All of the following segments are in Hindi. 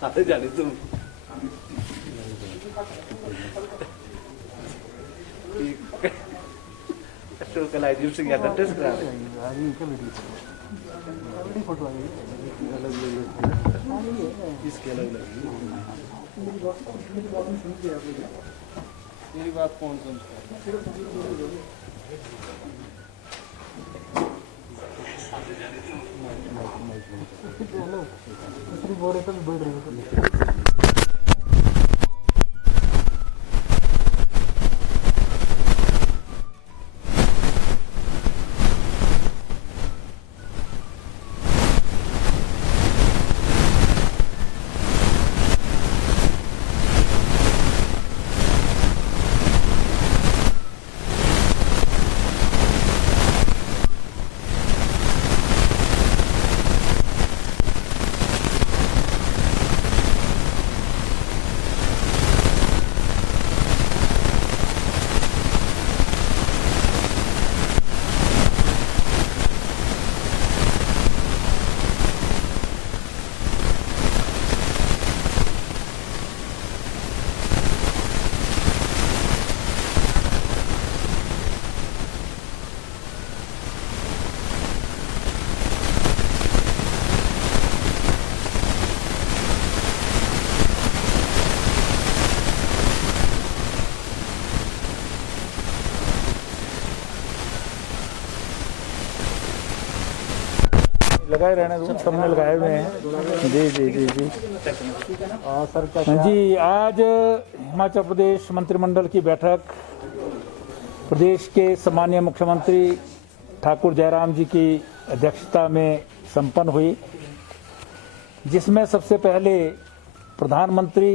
सारे जाने तुम अशोक कलाजीव सिंह यादव टेस्ट करा रहे इसके अलग लगी मेरी बात कौन समझता लगाए रहने दो, सबने लगाए हुए हैं। जी जी जी जी सर जी, आज हिमाचल प्रदेश मंत्रिमंडल की बैठक प्रदेश के सम्मानीय मुख्यमंत्री ठाकुर जयराम जी की अध्यक्षता में संपन्न हुई, जिसमें सबसे पहले प्रधानमंत्री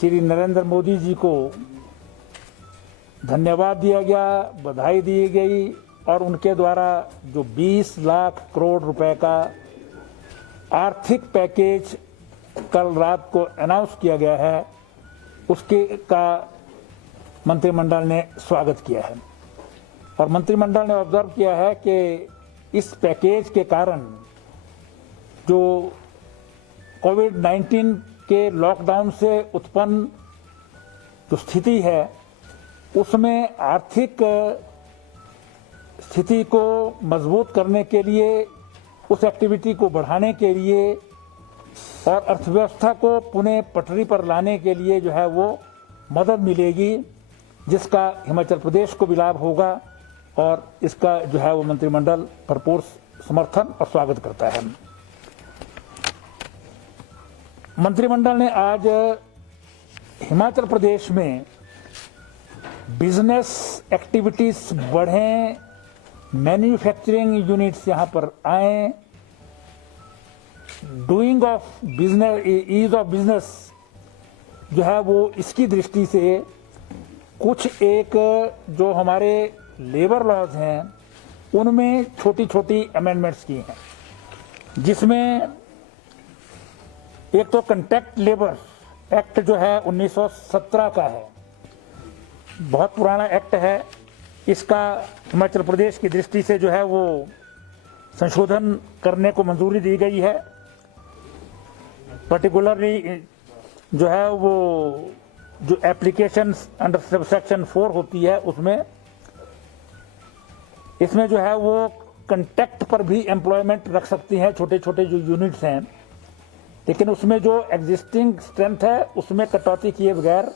श्री नरेंद्र मोदी जी को धन्यवाद दिया गया, बधाई दी गई और उनके द्वारा जो 20 लाख करोड़ रुपए का आर्थिक पैकेज कल रात को अनाउंस किया गया है, उसके का मंत्रिमंडल ने स्वागत किया है। और मंत्रिमंडल ने ऑब्जर्व किया है कि इस पैकेज के कारण जो कोविड-19 के लॉकडाउन से उत्पन्न जो स्थिति है, उसमें आर्थिक स्थिति को मजबूत करने के लिए, उस एक्टिविटी को बढ़ाने के लिए और अर्थव्यवस्था को पुनः पटरी पर लाने के लिए जो है वो मदद मिलेगी, जिसका हिमाचल प्रदेश को भी लाभ होगा और इसका जो है वो मंत्रिमंडल भरपूर समर्थन और स्वागत करता है। मंत्रिमंडल ने आज हिमाचल प्रदेश में बिजनेस एक्टिविटीज बढ़ें, मैन्युफैक्चरिंग यूनिट्स यहां पर आए, doing of business, ease of business जो है वो इसकी दृष्टि से कुछ एक जो हमारे लेबर लॉज हैं उनमें छोटी छोटी अमेंडमेंट्स की हैं, जिसमें एक तो कॉन्ट्रैक्ट लेबर एक्ट जो है 1917 का है, बहुत पुराना एक्ट है। इसका हिमाचल प्रदेश की दृष्टि से जो है वो संशोधन करने को मंजूरी दी गई है। पर्टिकुलरली जो है वो जो एप्लीकेशन अंडर सबसेक्शन 4 होती है, उसमें इसमें जो है वो कॉन्ट्रैक्ट पर भी एम्प्लॉयमेंट रख सकती हैं छोटे छोटे जो यूनिट्स हैं, लेकिन उसमें जो एग्जिस्टिंग स्ट्रेंथ है उसमें कटौती किए बगैर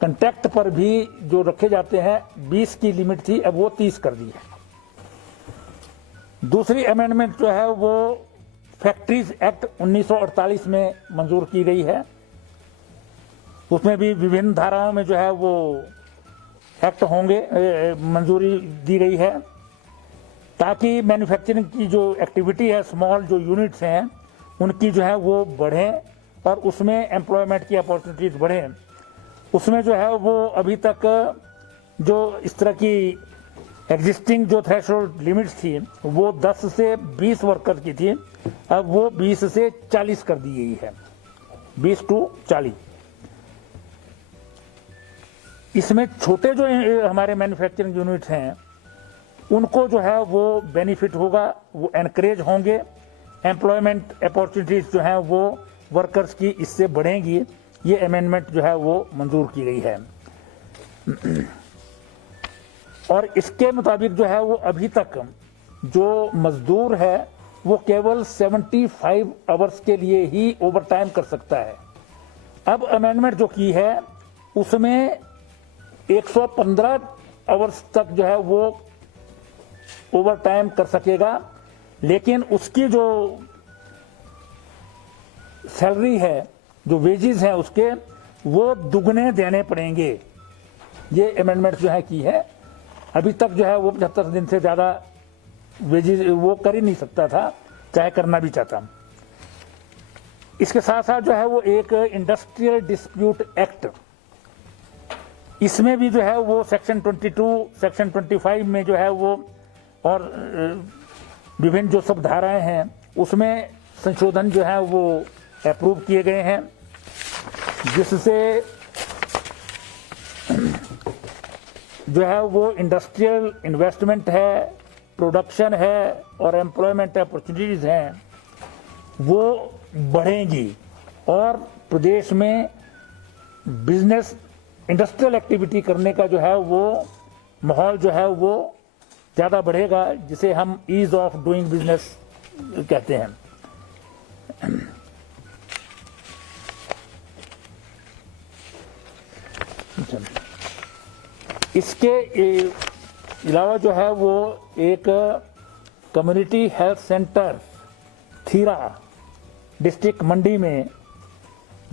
कॉन्ट्रैक्ट पर भी जो रखे जाते हैं 20 की लिमिट थी, अब वो 30 कर दी है। दूसरी अमेंडमेंट जो है वो फैक्ट्रीज एक्ट 1948 में मंजूर की गई है। उसमें भी विभिन्न धाराओं में जो है वो एक्ट होंगे, मंजूरी दी गई है, ताकि मैन्युफैक्चरिंग की जो एक्टिविटी है, स्मॉल जो यूनिट्स हैं उनकी जो है वो बढ़ें और उसमें एम्प्लॉयमेंट की अपॉर्चुनिटीज बढ़ें। उसमें जो है वो अभी तक जो इस तरह की एग्जिस्टिंग जो थ्रेशोल्ड लिमिट्स थी वो 10 से 20 वर्कर की थी, अब वो 20 से 40 कर दी गई है, 20 to 40। इसमें छोटे जो हमारे मैन्युफैक्चरिंग यूनिट्स हैं उनको जो है वो बेनिफिट होगा, वो एनकरेज होंगे, एम्प्लॉयमेंट अपॉर्चुनिटीज जो हैं वो वर्कर्स की इससे बढ़ेंगी, ये अमेंडमेंट जो है वो मंजूर की गई है। और इसके मुताबिक जो है वो अभी तक जो मजदूर है वो केवल 75 आवर्स के लिए ही ओवर टाइम कर सकता है। अब अमेंडमेंट जो की है उसमें 115 आवर्स तक जो है वो ओवर टाइम कर सकेगा, लेकिन उसकी जो सैलरी है, जो वेजेस हैं उसके, वो दुगने देने पड़ेंगे। ये अमेंडमेंट जो है की है। अभी तक जो है वो 75 दिन से ज़्यादा वेजेस वो कर ही नहीं सकता था, चाहे करना भी चाहता। इसके साथ साथ जो है वो एक इंडस्ट्रियल डिस्प्यूट एक्ट, इसमें भी जो है वो सेक्शन 22, सेक्शन 25 में जो है वो और विभिन्न जो सब धाराएं हैं उसमें संशोधन जो है वो अप्रूव किए गए हैं, जिससे जो है वो इंडस्ट्रियल इन्वेस्टमेंट है, प्रोडक्शन है और एम्प्लॉयमेंट अपॉर्चुनिटीज हैं वो बढ़ेंगी और प्रदेश में बिजनेस इंडस्ट्रियल एक्टिविटी करने का जो है वो माहौल जो है वो ज़्यादा बढ़ेगा, जिसे हम ईज ऑफ डूइंग बिजनेस कहते हैं। इसके अलावा जो है वो एक कम्युनिटी हेल्थ सेंटर थीरा डिस्ट्रिक्ट मंडी में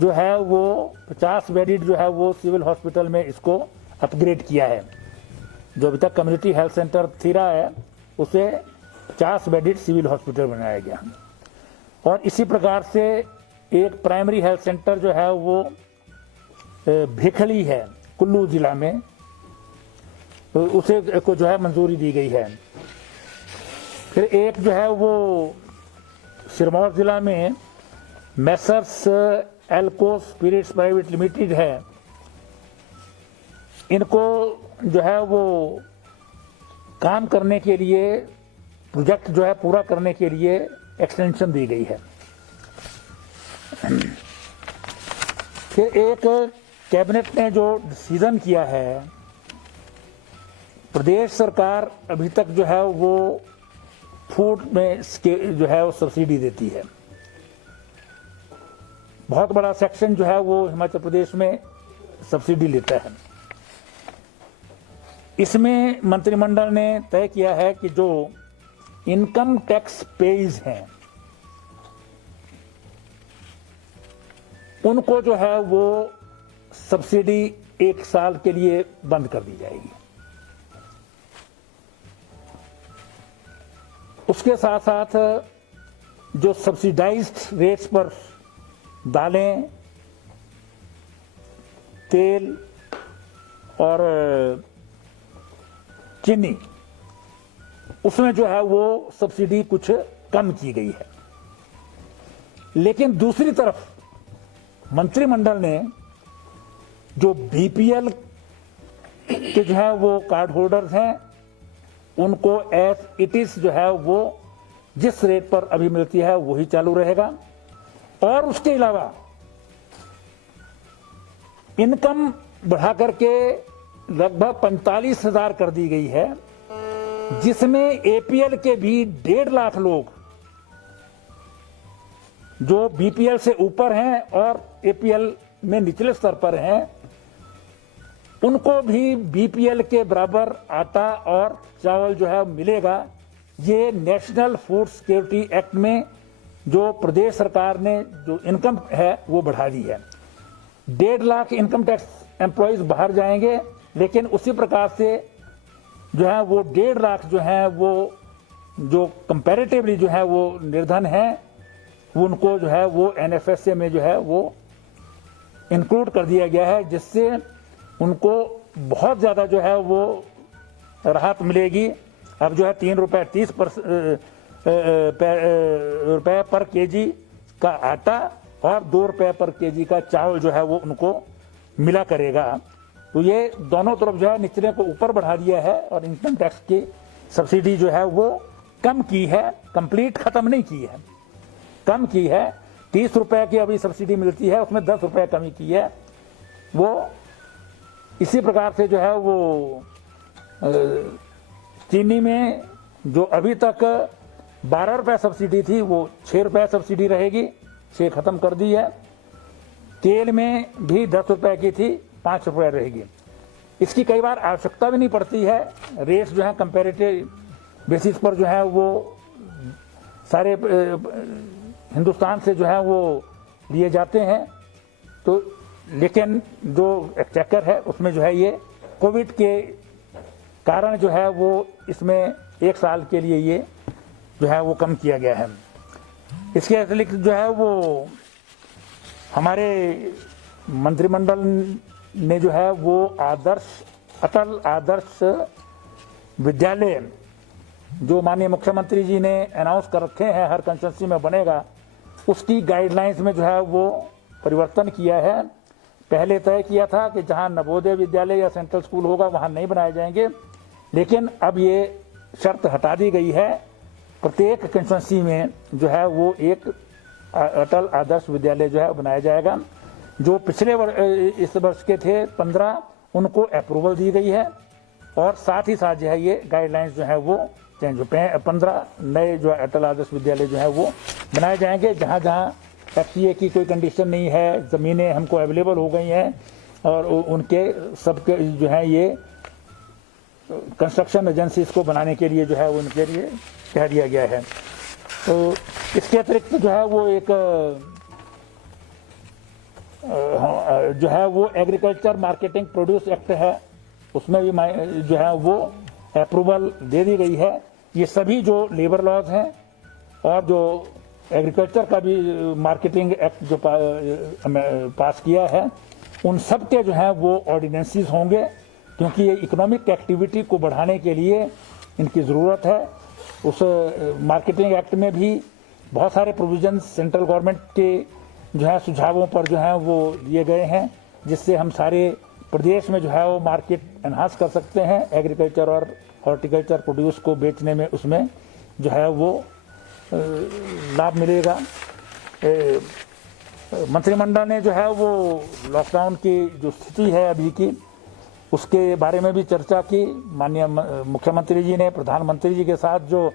जो है वो 50 बेडेड जो है वो सिविल हॉस्पिटल में इसको अपग्रेड किया है। जो अभी तक कम्युनिटी हेल्थ सेंटर थीरा है उसे 50 बेडेड सिविल हॉस्पिटल बनाया गया। और इसी प्रकार से एक प्राइमरी हेल्थ सेंटर जो है वो भिखली है कुल्लू जिला में, उसे को जो है मंजूरी दी गई है। फिर एक जो है वो सिरमौर जिला में मैसर्स एल्को स्पिरिट्स प्राइवेट लिमिटेड है, इनको जो है वो काम करने के लिए, प्रोजेक्ट जो है पूरा करने के लिए एक्सटेंशन दी गई है। फिर एक कैबिनेट ने जो डिसीजन किया है, प्रदेश सरकार अभी तक जो है वो फूड में जो है वो सब्सिडी देती है। बहुत बड़ा सेक्शन जो है वो हिमाचल प्रदेश में सब्सिडी लेता है। इसमें मंत्रिमंडल ने तय किया है कि जो इनकम टैक्स पेज हैं उनको जो है वो सब्सिडी 1 साल के लिए बंद कर दी जाएगी। उसके साथ साथ जो सब्सिडाइज्ड रेट्स पर दालें, तेल और चीनी, उसमें जो है वो सब्सिडी कुछ कम की गई है। लेकिन दूसरी तरफ मंत्रिमंडल ने जो बीपीएल के जो है वो कार्ड होल्डर्स हैं उनको एज इट इज जो है वो जिस रेट पर अभी मिलती है वही चालू रहेगा। और उसके अलावा इनकम बढ़ा करके लगभग 45,000 कर दी गई है, जिसमें एपीएल के भी 1.5 लाख लोग जो बीपीएल से ऊपर हैं और एपीएल में निचले स्तर पर हैं, उनको भी बीपीएल के बराबर आटा और चावल जो है मिलेगा। ये नेशनल फूड सिक्योरिटी एक्ट में जो प्रदेश सरकार ने जो इनकम है वो बढ़ा दी है। 1.5 लाख इनकम टैक्स एम्प्लॉयज बाहर जाएंगे, लेकिन उसी प्रकार से जो है वो 1.5 लाख जो है वो जो कंपैरेटिवली जो है वो निर्धन है, उनको जो है वो एनएफएसए में जो है वो इंक्लूड कर दिया गया है, जिससे उनको बहुत ज़्यादा जो है वो राहत मिलेगी। अब जो है 3 रुपये 30 रुपये पर केजी का आटा और 2 रुपये पर केजी का चावल जो है वो उनको मिला करेगा। तो ये दोनों तरफ जो है निचले को ऊपर बढ़ा दिया है और इनकम टैक्स की सब्सिडी जो है वो कम की है, कंप्लीट खत्म नहीं की है, कम की है। 30 रुपए की अभी सब्सिडी मिलती है, उसमें 10 रुपए कमी की है। वो इसी प्रकार से जो है वो चीनी में जो अभी तक 12 रुपए सब्सिडी थी वो 6 रुपए सब्सिडी रहेगी, 6 खत्म कर दी है। तेल में भी 10 रुपए की थी, 5 रुपए रहेगी। इसकी कई बार आवश्यकता भी नहीं पड़ती है, रेट्स जो है कंपैरेटिव बेसिस पर जो है वो सारे हिंदुस्तान से जो है वो लिए जाते हैं। तो लेकिन जो एक्सचेकर है उसमें जो है ये कोविड के कारण जो है वो इसमें 1 साल के लिए ये जो है वो कम किया गया है। इसके अतिरिक्त जो है वो हमारे मंत्रिमंडल ने जो है वो अटल आदर्श विद्यालय जो माननीय मुख्यमंत्री जी ने अनाउंस कर रखे हैं हर कंस्टिट्यूंसी में बनेगा, उसकी गाइडलाइंस में जो है वो परिवर्तन किया है। पहले तय किया था कि जहां नवोदय विद्यालय या सेंट्रल स्कूल होगा वहां नहीं बनाए जाएंगे, लेकिन अब ये शर्त हटा दी गई है। प्रत्येक कंस्टिट्यूंसी में जो है वो एक अटल आदर्श विद्यालय जो है बनाया जाएगा। जो पिछले इस वर्ष के थे 15, उनको अप्रूवल दी गई है और साथ ही साथ जो है ये गाइडलाइंस जो है वो चेंज हो 15 नए जो अटल आदर्श विद्यालय जो है वो बनाए जाएंगे। जहाँ जहाँ एफसीए की कोई कंडीशन नहीं है, ज़मीनें हमको अवेलेबल हो गई हैं और उनके सबके जो है ये कंस्ट्रक्शन एजेंसीज को बनाने के लिए जो है उनके लिए कह दिया गया है। तो इसके अतिरिक्त जो है वो एक जो है वो एग्रीकल्चर मार्केटिंग प्रोड्यूस एक्ट है, उसमें भी जो है वो अप्रूवल दे दी गई है। ये सभी जो लेबर लॉज हैं और जो एग्रीकल्चर का भी मार्केटिंग एक्ट जो पास किया है, उन सब के जो है वो ऑर्डिनेंसेस होंगे, क्योंकि ये इकोनॉमिक एक्टिविटी को बढ़ाने के लिए इनकी ज़रूरत है। उस मार्केटिंग एक्ट में भी बहुत सारे प्रोविजंस सेंट्रल गवर्नमेंट के जो है सुझावों पर जो है वो लिए गए हैं, जिससे हम सारे प्रदेश में जो है वो मार्केट एनहांस कर सकते हैं। एग्रीकल्चर और हॉर्टिकल्चर प्रोड्यूस को बेचने में उसमें जो है वो लाभ मिलेगा। मंत्रिमंडल ने जो है वो लॉकडाउन की जो स्थिति है अभी की, उसके बारे में भी चर्चा की। माननीय मुख्यमंत्री जी ने प्रधानमंत्री जी के साथ जो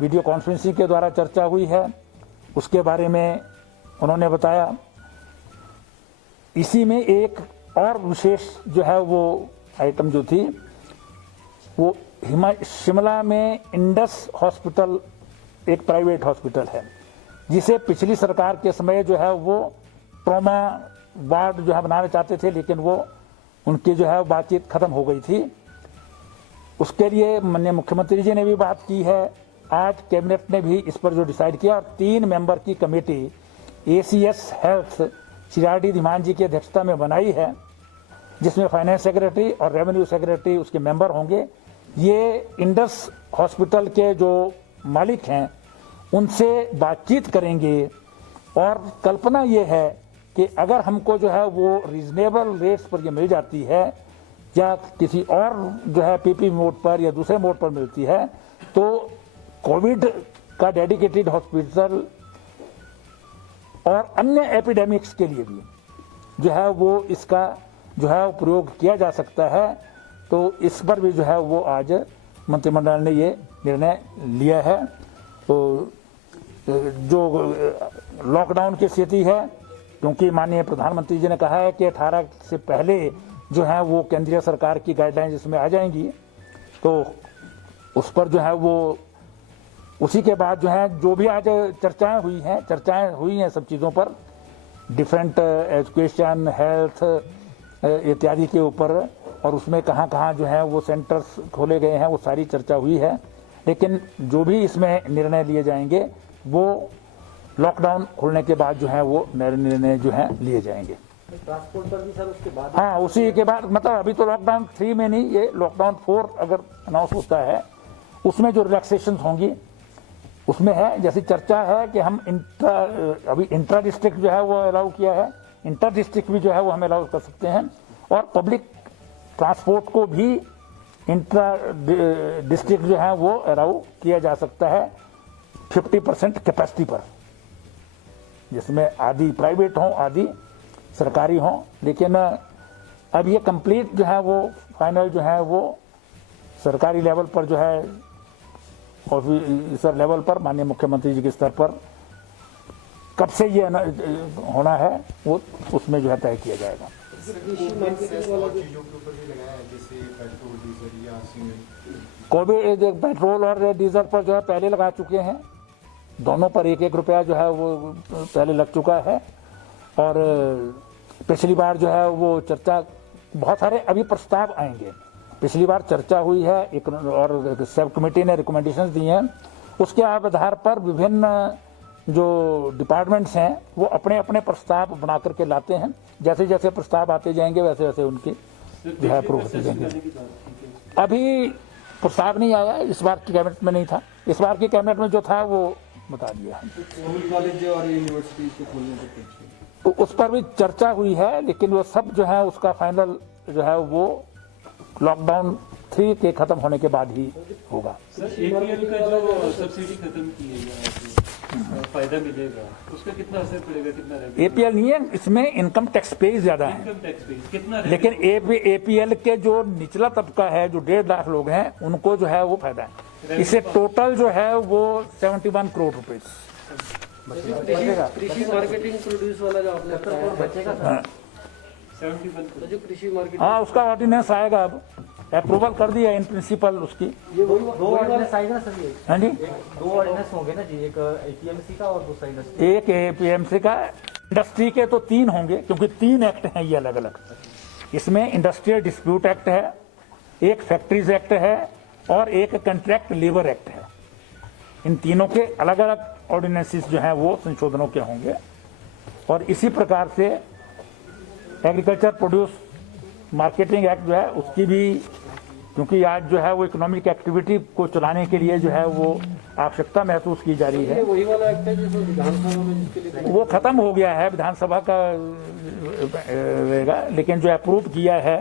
वीडियो कॉन्फ्रेंसिंग के द्वारा चर्चा हुई है, उसके बारे में उन्होंने बताया। इसी में एक और विशेष जो है वो आइटम जो थी वो शिमला में इंडस हॉस्पिटल एक प्राइवेट हॉस्पिटल है, जिसे पिछली सरकार के समय जो है वो ट्रॉमा वार्ड जो है बनाना चाहते थे, लेकिन वो उनकी जो है बातचीत खत्म हो गई थी। उसके लिए माननीय मुख्यमंत्री जी ने भी बात की है। आज कैबिनेट ने भी इस पर जो डिसाइड किया और 3 मेंबर की कमेटी एसीएस हेल्थ चिराडी धीमान जी की अध्यक्षता में बनाई है, जिसमें फाइनेंस सेक्रेटरी और रेवेन्यू सेक्रेटरी उसके मेंबर होंगे। ये इंडस हॉस्पिटल के जो मालिक हैं उनसे बातचीत करेंगे और कल्पना ये है कि अगर हमको जो है वो रीजनेबल रेट्स पर ये मिल जाती है या किसी और जो है पीपी मोड पर या दूसरे मोड पर मिलती है, तो कोविड का डेडिकेटेड हॉस्पिटल और अन्य एपिडेमिक्स के लिए भी जो है वो इसका जो है प्रयोग किया जा सकता है। तो इस पर भी जो है वो आज मंत्रिमंडल ने ये निर्णय लिया है। तो जो लॉकडाउन की स्थिति है, क्योंकि माननीय प्रधानमंत्री जी ने कहा है कि 18 से पहले जो है वो केंद्रीय सरकार की गाइडलाइंस इसमें आ जाएंगी, तो उस पर जो है वो उसी के बाद जो है जो भी आज चर्चाएं हुई हैं सब चीज़ों पर, डिफरेंट एजुकेशन, हेल्थ इत्यादि के ऊपर, और उसमें कहाँ कहाँ जो है वो सेंटर्स खोले गए हैं, वो सारी चर्चा हुई है। लेकिन जो भी इसमें निर्णय लिए जाएंगे वो लॉकडाउन खुलने के बाद जो है वो निर्णय जो है लिए जाएंगे। ट्रांसपोर्ट पर भी सर उसके बाद? हाँ, उसी के बाद, मतलब अभी तो लॉकडाउन 3 में नहीं, ये लॉकडाउन 4 अगर अनाउंस होता है उसमें जो रिलैक्सेशन होंगी उसमें है। जैसी चर्चा है कि हम अभी इंट्रा डिस्ट्रिक्ट जो है वो अलाउ किया है, इंटर डिस्ट्रिक्ट भी जो है वो हम अलाउ कर सकते हैं, और पब्लिक ट्रांसपोर्ट को भी इंट्रा डिस्ट्रिक्ट जो है वो अलाउ किया जा सकता है 50% कैपेसिटी पर। जिसमें आधी प्राइवेट हों आधी सरकारी हों, लेकिन अब ये कंप्लीट जो है वो फाइनल जो है वो सरकारी लेवल पर जो है ऑफिसर लेवल पर माननीय मुख्यमंत्री जी के स्तर पर कब से ये होना है वो उसमें जो है तय किया जाएगा। कोविड पेट्रोल और डीजल पर जो है पहले लगा चुके हैं, दोनों पर 1-1 रुपया जो है वो पहले लग चुका है। और पिछली बार जो है वो चर्चा, बहुत सारे अभी प्रस्ताव आएंगे, पिछली बार चर्चा हुई है और सब कमेटी ने रिकमेंडेशंस दी हैं, उसके आधार पर विभिन्न जो डिपार्टमेंट्स हैं वो अपने अपने प्रस्ताव बना करके लाते हैं। जैसे जैसे प्रस्ताव आते जाएंगे वैसे वैसे उनकी जो है अप्रूव होते जाएंगे। अभी प्रस्ताव नहीं आया, इस बार की कैबिनेट में नहीं था, इस बार की कैबिनेट में जो था वो बता दिया। स्कूल कॉलेज और यूनिवर्सिटी के खोलने के पीछे तो उस पर भी चर्चा हुई है, लेकिन वो सब जो है उसका फाइनल जो है वो लॉकडाउन 3 के खत्म होने के बाद ही होगा। सर, APL का जो सब्सिडी खत्म की है, फायदा मिलेगा, उसका कितना असर पड़ेगा, कितना रहेगा? APL नहीं है, इसमें इनकम टैक्स पे ज्यादा है, इनकम टैक्स पे कितना, लेकिन APL के जो निचला तबका है जो 1.5 लाख लोग हैं उनको जो है वो फायदा है। इसे टोटल जो है वो 71 करोड़ रुपए कृषि मार्केटिंग प्रोड्यूस वाला जो आपने बचेगा हाँ। 71 तो जो कृषि मार्केट हाँ, उसका ऑर्डिनेंस आएगा, अब अप्रूवल कर दिया इन प्रिंसिपल उसकी। ये दो ऑर्डिनेंस आएगा ना सर, ये हाँ जी, 2 ऑर्डिनेंस होंगे ना जी, एक APMC का और दूसरा इंडस्ट्री। एक APMC का, इंडस्ट्री के तो 3 होंगे क्योंकि 3 एक्ट हैं ये अलग अलग। इसमें इंडस्ट्रियल डिस्प्यूट एक्ट है, एक फैक्ट्रीज एक्ट है और एक कंट्रैक्ट लेबर एक्ट है। इन तीनों के अलग अलग ऑर्डिनेंसेस जो हैं वो संशोधनों के होंगे। और इसी प्रकार से एग्रीकल्चर प्रोड्यूस मार्केटिंग एक्ट जो है उसकी भी, क्योंकि आज जो है वो इकोनॉमिक एक्टिविटी को चलाने के लिए जो है वो आवश्यकता महसूस की जा रही है। वही वाला एक्ट है जो विधानसभा में जिसके लिए वो खत्म हो गया है, विधानसभा का रहेगा, लेकिन जो अप्रूव किया है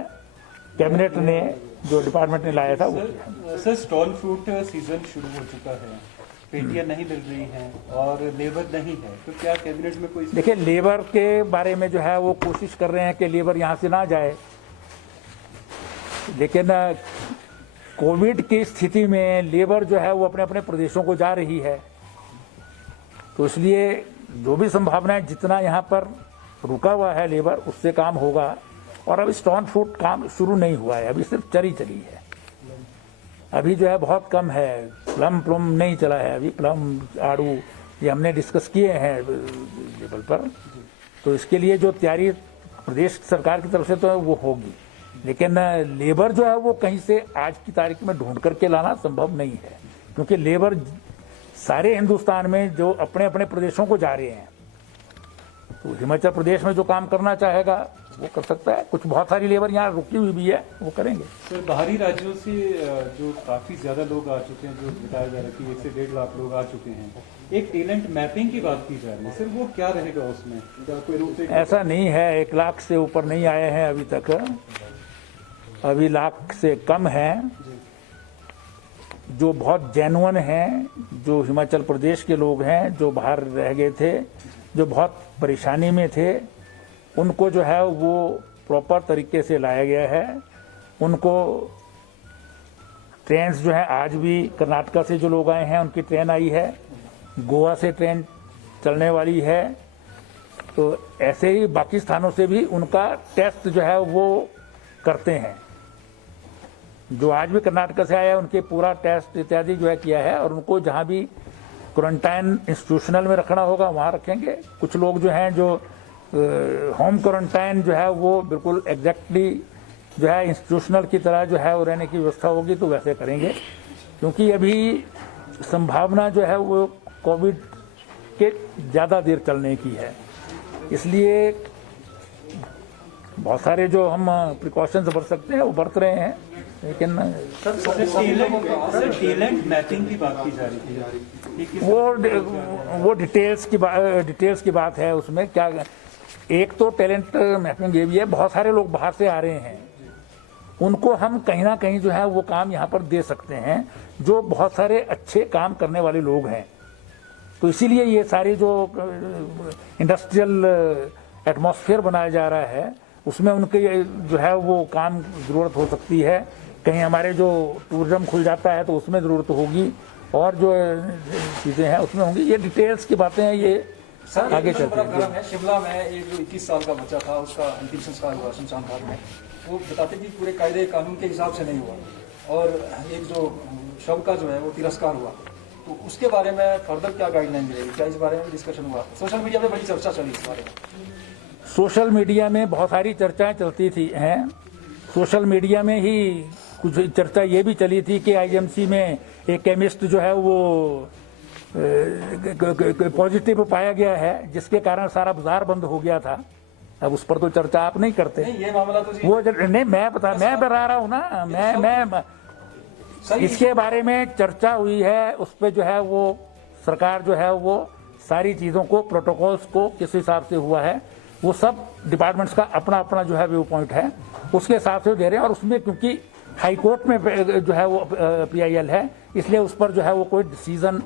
कैबिनेट ने, जो डिपार्टमेंट ने लाया था वो। सर, स्टॉल फ्रूट सीजन शुरू हो चुका है, पेटियां नहीं मिल रही हैं और लेबर नहीं है, तो क्या कैबिनेट में कोई? देखिए, लेबर के बारे में जो है वो कोशिश कर रहे हैं कि लेबर यहाँ से ना जाए, लेकिन कोविड की स्थिति में लेबर जो है वो अपने अपने प्रदेशों को जा रही है, तो इसलिए जो भी संभावना है, जितना यहाँ पर रुका हुआ है लेबर उससे काम होगा। और अभी स्टॉल फ्रूट काम शुरू नहीं हुआ है, अभी सिर्फ चरी चली है, अभी जो है बहुत कम है। प्लम नहीं चला है अभी, प्लम आड़ू ये हमने डिस्कस किए हैं लेवल पर, तो इसके लिए जो तैयारी प्रदेश सरकार की तरफ से तो वो होगी, लेकिन लेबर जो है वो कहीं से आज की तारीख में ढूंढ करके लाना संभव नहीं है, क्योंकि लेबर सारे हिंदुस्तान में जो अपने अपने प्रदेशों को जा रहे हैं, तो हिमाचल प्रदेश में जो काम करना चाहेगा वो कर सकता है। कुछ बहुत सारी लेबर यहाँ रुकी हुई भी है, वो करेंगे। सर, बाहरी राज्यों से जो काफी ज्यादा लोग आ चुके हैं, जो बताया जा रहा है कि 1 से 1.5 लाख लोग आ चुके हैं, एक टैलेंट मैपिंग की बात की जा रही है, सर वो क्या रहेगा उसमें? क्या कोई रूप से? ऐसा नहीं है, 1 लाख से ऊपर नहीं आए हैं अभी तक, अभी लाख से कम हैं। जो बहुत जेन्युइन हैं, जो हिमाचल प्रदेश के लोग हैं, जो बाहर रह गए थे, जो बहुत परेशानी में थे, उनको जो है वो प्रॉपर तरीके से लाया गया है। उनको ट्रेन्स जो है, आज भी कर्नाटका से जो लोग आए हैं उनकी ट्रेन आई है, गोवा से ट्रेन चलने वाली है, तो ऐसे ही बाकी स्थानों से भी उनका टेस्ट जो है वो करते हैं। जो आज भी कर्नाटका से आया है उनके पूरा टेस्ट इत्यादि जो है किया है, और उनको जहां भी क्वारंटाइन इंस्टीट्यूशनल में रखना होगा वहां रखेंगे। कुछ लोग जो हैं जो होम क्वारंटाइन जो है वो बिल्कुल एग्जैक्टली जो है इंस्टीट्यूशनल की तरह जो है वो रहने की व्यवस्था होगी, तो वैसे करेंगे, क्योंकि अभी संभावना जो है वो कोविड के ज़्यादा देर चलने की है। इसलिए बहुत सारे जो हम प्रिकॉशंस बरत सकते हैं वो बरत रहे हैं, लेकिन टैलेंट मैपिंग की बात की जा रही थी, वो डिटेल्स की बात है। उसमें क्या, एक तो टैलेंट मैपिंग ये भी है, बहुत सारे लोग बाहर से आ रहे हैं, उनको हम कहीं ना कहीं जो है वो काम यहाँ पर दे सकते हैं, जो बहुत सारे अच्छे काम करने वाले लोग हैं, तो इसीलिए ये सारी जो इंडस्ट्रियल एटमॉस्फेयर बनाया जा रहा है उसमें उनके जो है वो काम ज़रूरत हो सकती है। कहीं हमारे जो टूरिज्म खुल जाता है तो उसमें ज़रूरत होगी और जो चीज़ें हैं उसमें होंगी। ये डिटेल्स की बातें हैं, ये सर आगे एक चलते बड़ा हैं। गर्म है शिमला में एक जो 21 साल का बच्चा था उसका अंतिम संस्कार हुआ शमशान घाट में। वो बताते कि पूरे कायदे कानून के हिसाब से नहीं हुआ और एक जो शव का जो है वो तिरस्कार हुआ। तो उसके बारे में फर्दर क्या गाइडलाइन मिलेगी, क्या इस बारे में डिस्कशन हुआ? सोशल मीडिया में बड़ी चर्चा चली इस बारे में। सोशल मीडिया में बहुत सारी चर्चाएं चलती थी हैं। सोशल मीडिया में ही कुछ चर्चा ये भी चली थी कि आईजीएमसी में एक केमिस्ट जो है वो पॉजिटिव पाया गया है, जिसके कारण सारा बाजार बंद हो गया था। अब उस पर तो चर्चा आप नहीं करते। नहीं ये मामला तो जी वो नहीं, मैं बता रहा हूँ ना, मैं सही इसके बारे में चर्चा हुई है। उस पर जो है वो सरकार जो है वो सारी चीज़ों को, प्रोटोकॉल्स को किस हिसाब से हुआ है वो सब डिपार्टमेंट्स का अपना अपना जो है व्यू पॉइंट है, उसके हिसाब से दे रहे हैं। और उसमें क्योंकि हाई कोर्ट में जो है वो PIL है, इसलिए उस पर जो है वो कोई डिसीजन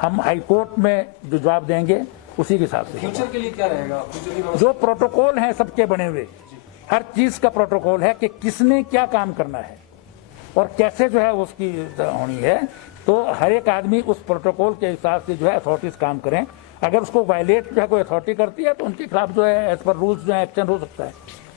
हम हाई कोर्ट में जो जवाब देंगे उसी के हिसाब से। फ्यूचर के लिए क्या रहेगा? फ्यूचर की व्यवस्था जो प्रोटोकॉल है सबके बने हुए, हर चीज का प्रोटोकॉल है कि किसने क्या काम करना है और कैसे जो है उसकी होनी है। तो हर एक आदमी उस प्रोटोकॉल के हिसाब से जो है अथॉरिटीज काम करें। अगर उसको वायलेट जो है कोई अथॉरिटी करती है तो उनके खिलाफ जो है एज पर रूल्स जो है एक्शन हो सकता है।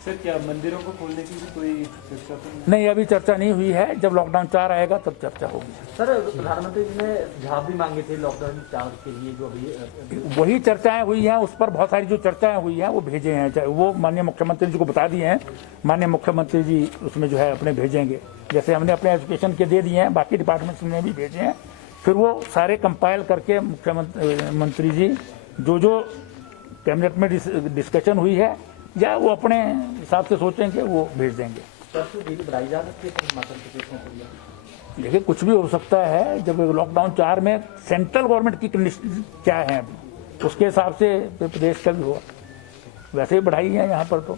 सर क्या मंदिरों को खोलने की भी कोई चर्चा तो नहीं, अभी चर्चा नहीं हुई है। जब लॉकडाउन 4 आएगा तब चर्चा होगी। सर प्रधानमंत्री जी ने सुझाव भी मांगे थे लॉकडाउन 4 के लिए, जो अभी वही चर्चाएं हुई हैं, उस पर बहुत सारी जो चर्चाएं हुई हैं वो भेजे हैं, चाहे वो माननीय मुख्यमंत्री जी को बता दिए हैं। माननीय मुख्यमंत्री जी उसमें जो है अपने भेजेंगे, जैसे हमने अपने एजुकेशन के दे दिए हैं, बाकी डिपार्टमेंट्स ने भी भेजे हैं। फिर वो सारे कंपाइल करके मुख्यमंत्री जी जो कैबिनेट में डिस्कशन हुई है या वो अपने हिसाब से सोचेंगे वो भेज देंगे। परसों बिल बढ़ाई जा सकती है हिमाचल प्रदेश में। देखिए कुछ भी हो सकता है। जब लॉकडाउन 4 में सेंट्रल गवर्नमेंट की कंडीशन क्या है उसके हिसाब से प्रदेश का भी हुआ, वैसे ही बढ़ाई है यहाँ पर। तो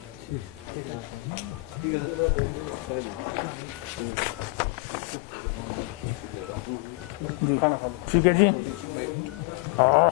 जी ठीक है जी। हाँ